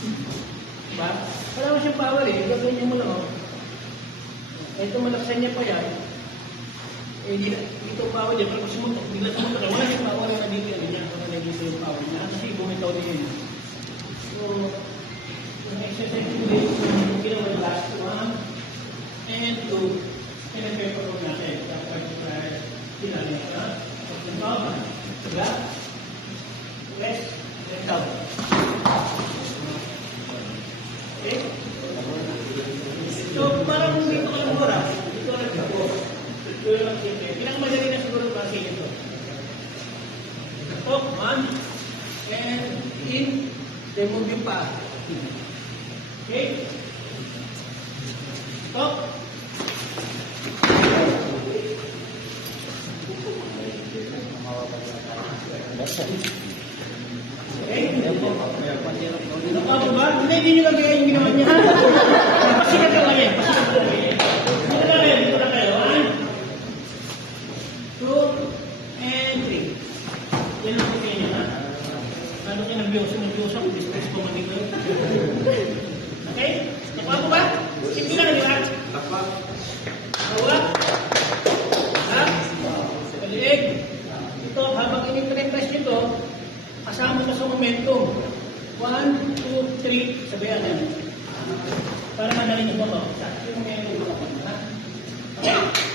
Diba? Wala mo siyang power eh. Gagawin mo lang, oh. Ito malaksan niya pa yan. Eh, dito power niya. Pero sumuntok, bigla sumuntok. Wala siyang power na dito yan. Yan, kung naging yung power niya. Kasi bumitaw din yun. So, yung exercise ko din, ginawa yung last one and two. And then paper ko natin. Tapos, sinabi ka. Tapos, yung power. Diba? Rest. Then down. Okay? So, parang dito ka lang mura. Dito lang ako. Dito lang ako. Pinakamadali na siguro kasi ito. Talk, one. And in. Then move yung pa. Okay? Talk. Okay? Nakapa ba? Hindi nyo gagawin yung ginawa niya. Pasikat ka lang yan. Pasikat ka lang yan. Dito na kayo. Dito na kayo. 1, 2, and 3. Yan ang okay niya, ha? Ano kayo nag-biyosa kung discuss ko man dito. Okay? Nakapa ba? Simple lang, di ba? Nakapa. Nakapa. Ha? Kaliig. Ito, habang ini-press nyo ito, kasama ka sa momentum. 1, 2, 3, sabayan yan. Para madaling ito. Yung momentum. Okay?